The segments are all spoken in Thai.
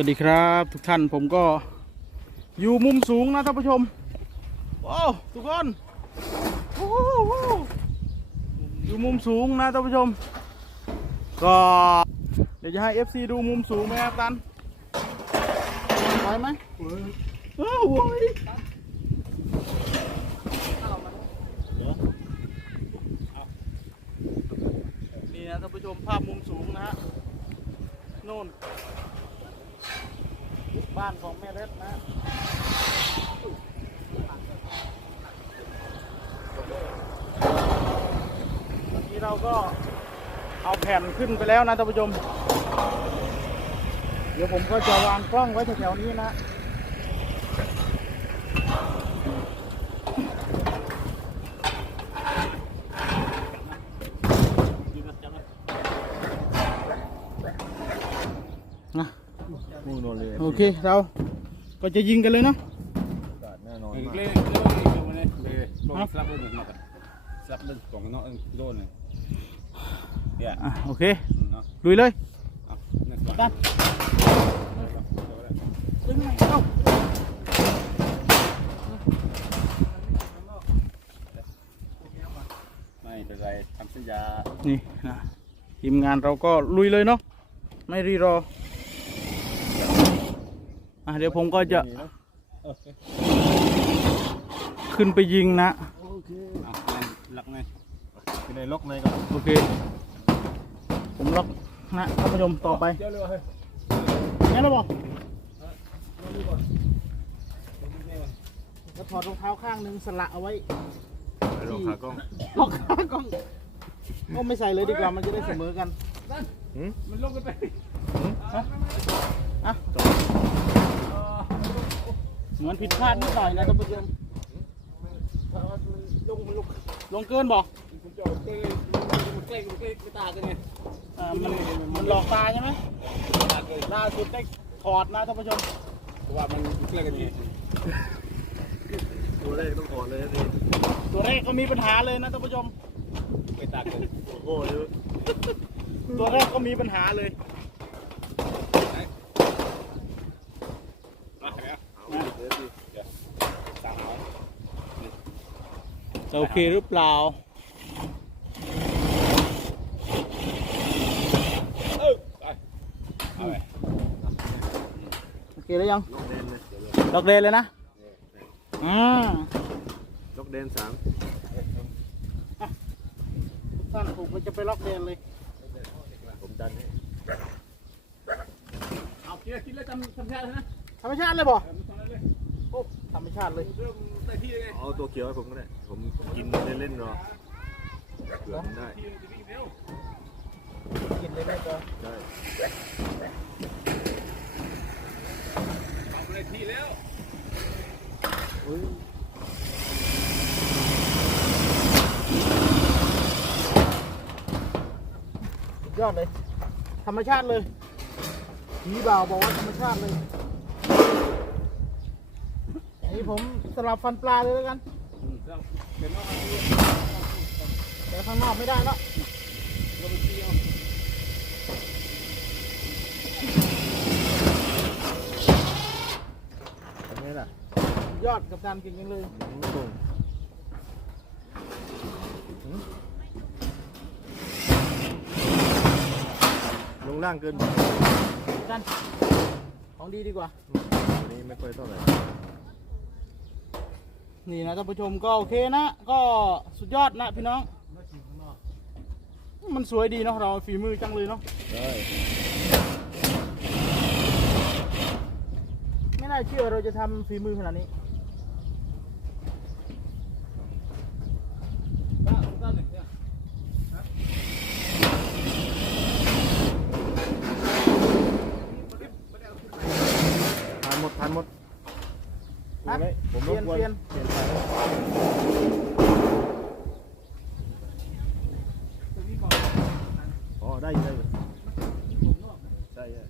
วัสดีครับทุกท่านผมก็อยู่มุมสูงนะท่านผู้ชมว้าวทุกคนอยู่มุมสูงนะท่านผู้ชม ก็เดี๋ยวจะให้ FC ดูมุมสูงไหมครับตันไหวไหมเออไหวนี่นะท่านผู้ชมภาพมุมสูงนะฮะโน่น บ้านของแม่เล็ดนะเมื่อกี้เราก็เอาแผ่นขึ้นไปแล้วนะท่านผู้ชม เดี๋ยวผมก็จะวางกล้องไว้แถวๆนี้นะนะนู่นเลย โอเคเราก็จะยิงกันเลยเนาะแน่นอน Een มาก klein, klein, klein, klein, slap in het maken. Slap in het komen, nou een doon. Ja, อะโอเค nou, ลุยเลย net waar. ดันดึงหน่อยเอ้าไม่เป็นไรทำสัญญานี่นะทีมงานเราก็ลุยเลยเนาะไม่รีรอ อะเดี๋ยวผมก็จะโอเคขึ้นไปยิงนะโอเคเอาหลักไงที่ในล็อกในก่อนโอเค ผมล็อกนะท่านผู้ชมต่อไปเดี๋ยวเลยเฮ้ยงั้นเราบอกแล้วถอดรองเท้าข้างหนึ่งสละเอาไว้ล็อกขากล้องล็อกข้างกล้องก็ไม่ใส่เลยดีกว่ามันจะได้เสมอกันหืมมันลงกันไปอะ เหมือนผิดพลาดนิดหน่อยนะท่านผู้ชมลงมันลงลงเกินบอกผมจะเต้มันเกล้งมันเกล้ตากันไงอ่ามันมันหลอกตาใช่ไหมตาเกินล่าสุดได้ถอดนะท่านผู้ชมว่ามันเกล้งกันนี่ตัวแรกต้องถอดเลยนะทีตัวแรกก็มีปัญหาเลยนะท่านผู้ชมไปตากินโอ้โหตัวแรกก็มีปัญหาเลย มาแล้ว เอาอีกเลยที ตามเอา จะโอเคหรือเปล่าเออไปเอาไปโอเคแล้วยังล็อกแดนเลยดอกเดนเลยนะอืมล็อกแดนสามทุกท่านผมก็จะไปล็อกเดนเลยผมดันให้เอาคิดคิดแล้วทำทำชาตินะธรรมชาติเลยบ่ทำตอนนั้นเลยโอ้ธรรมชาติเลย เริ่มได้ที่เลยไงเอาตัวเขียวให้ผมก็ได้ ผมกินเล่นๆรอเผื่อมันได้ที่มันจะวิ่งเร็วกินเลยได้ก็ได้เอาไปได้ที่แล้วอุ้ยสุดยอดเลย ธรรมชาติเลยผีบ่าวบอกว่าธรรมชาติเลยอั นนี้ผมสลับฟันปลาเลยแล้วกันเป็นว่าแต่ข้างนอกไม่ได้แล้วเราไปที่เอาทำไงล่ะสุดยอดกับการกินกันเลยอืมหืมลงล่างเกินกันของดีดีกว่าอันนี้ไม่ค่อยเท่าไหร่ นี่นะท่านผู้ชมก็โอเคนะ ก็สุดยอดนะพี่น้อง มันสวยดีเนาะเราฝีมือจังเลยเนาะได้ไม่น่าเชื่อเราจะทำฝีมือขนาดนี้ทานหมดทานหมดฮะไม่ผมรบกวน เปลี่ยน เปลี่ยนสายอ๋อได้อยู่ได้อยู่ได้ได้ อ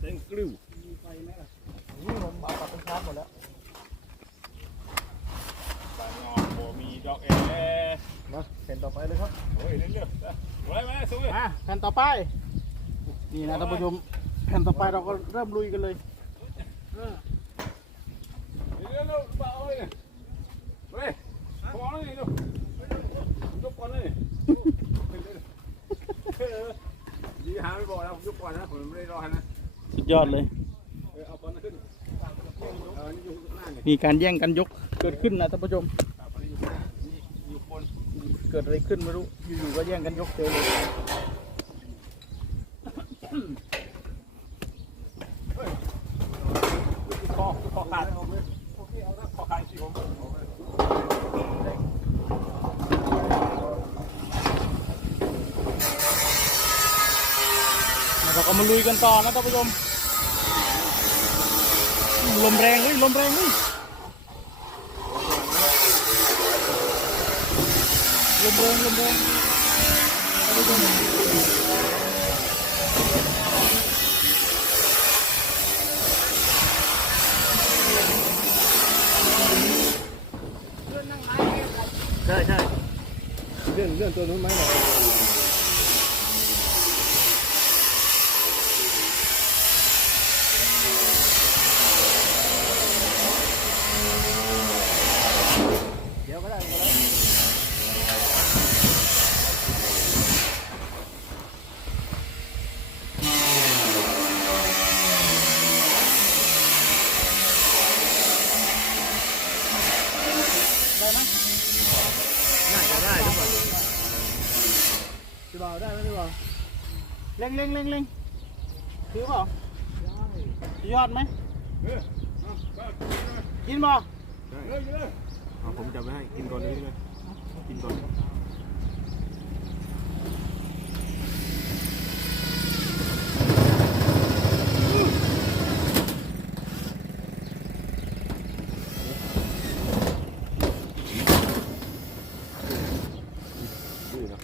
เต็งกลิ้ว นี่ผมเอากลับไปชาร์จหมดแล้ว บางงอนโบมีด อกเอ๋มาเห็นต่อไปเลยครับโอ้ยเรื่อยๆไว้ไว้สู้เลยอะแผ่นต่อไป นี่นะท่านผู้ชมแผ่นต่อไปเราก็เริ่มลุยกันเลยเรื่อยๆเบาเลยเฮ้ยขอเลยดูยกก่อนเลยดีหาไม่บอกแล้วผมยกก่อนนะผมไม่ได้รอนะสุดยอดเลยเออเอาก่อนนะขึ้นเออนี่อยู่ข้างหน้าเนี่ยมีการแย่งกันยกเกิดขึ้นนะท่านผู้ชม ตับอันนี้อยู่ข้างหน้านี่อยู่บน เกิดอะไรขึ้นไม่รู้ อยู่ๆก็แย่งกันยกเจอเลยคอคอขาดคอขาดสิผมเราก็มาลุยกันต่อนะท่านผู้ชมลมแรงเฮ้ยลมแรงเฮ้ย ลมแรงลมแรงท่านผู้ชมใช่ใช่ เรื่องเรื่องตัวนู้นไหมเนี่ย เดี๋ยวก็ได้ก็ได้ ได้ไหม น่าจะได้ทุกคน พี่บ่าวได้ไหมพี่บ่าวเล็ งเล็งเล็งเล็งถือเปล่าสุดยอดไหมกินบ่ผมจะไม่ให้กินก่อนเลยใช่ไหมกินก่อน ดื้อเนอะ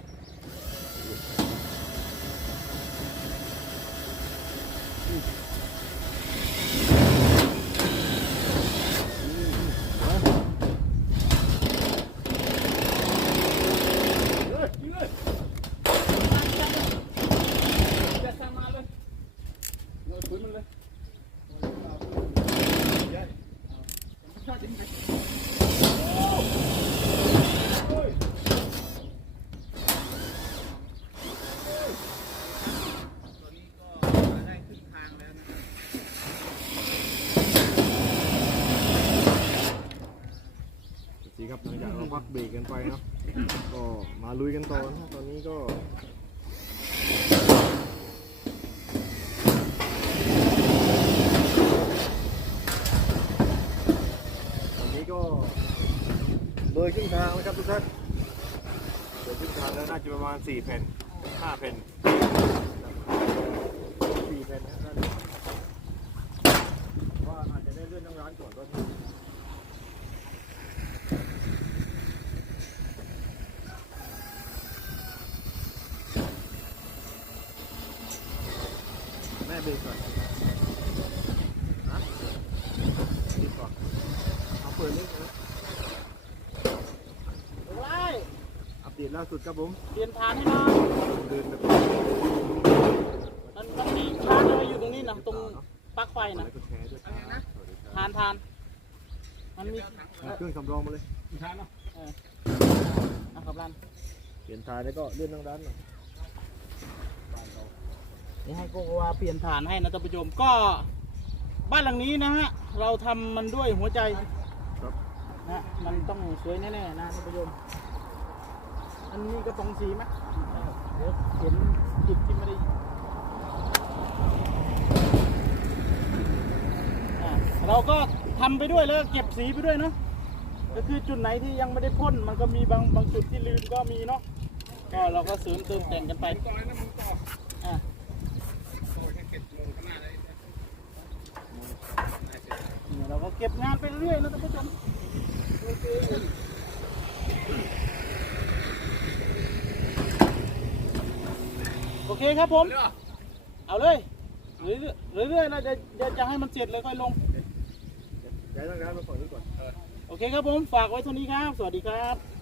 สีครับหลังจากเรา พักเบรกกันไปนะก็มาลุยกันต่อนะตอนนี้ก็ตอนนี้ก็เลยครึ่งทางแล้วครับทุกท่านเลยครึ่งทางแล้วน่าจะประมาณ4แผ่น5แผ่น4แผ่นนะท่านว่าอาจจะได้เลื่อนนั่งร้านก่อนก็ได้ แม่เบรกก่อนนะดีก่อนเอาเปิดเลยนะไล่อัปเดตล่าสุดครับผมเปลี่ยนฐานให้หน่อยเดินแบบมันมันมีฐานอะไรอยู่ตรงนี้นะตรงปลั๊กไฟไลนะค์กดแชร์ด้วยครับสวัสดีครับฐานฐาน มันมีเอาเครื่องสำรองมาเลยทานเนาะนะครับรัน เปลี่ยนทายแล้วก็เลื่อนนั่งร้านหน่อย นี่ให้โกโกวาเปลี่ยนฐานให้นะท่านผู้ชมก็บ้านหลังนี้นะฮะเราทำมันด้วยหัวใจครับ นะมันต้องสวยแน่ๆนะท่านผู้ชมอันนี้ก็ตรงสีไหมเดี๋ยวเห็นจุดที่ไม่ได้อะเราก็ทำไปด้วยแล้วก็เก็บสีไปด้วยเนาะก็คือจุดไหนที่ยังไม่ได้พ่นมันก็มีบางบางจุดที่ลืมก็มีเนาะก็เราก็เสริมเติมแต่งกันไปต่อเลยนะมึงต่อยแค่เก็บลงข้างหน้าเลย นี่ เราก็เก็บงานไปเรื่อยๆนะท่านผู้ชมโอเคครับผมเรือเอาเลย เรื่อยๆเรื่อยๆเราจะจะจะให้มันเสร็จเลยค่อยลงย้ายตั้งร้านมาฝั่งนี้ก่อน โอเคครับผม ฝากไว้เท่านี้ครับ สวัสดีครับ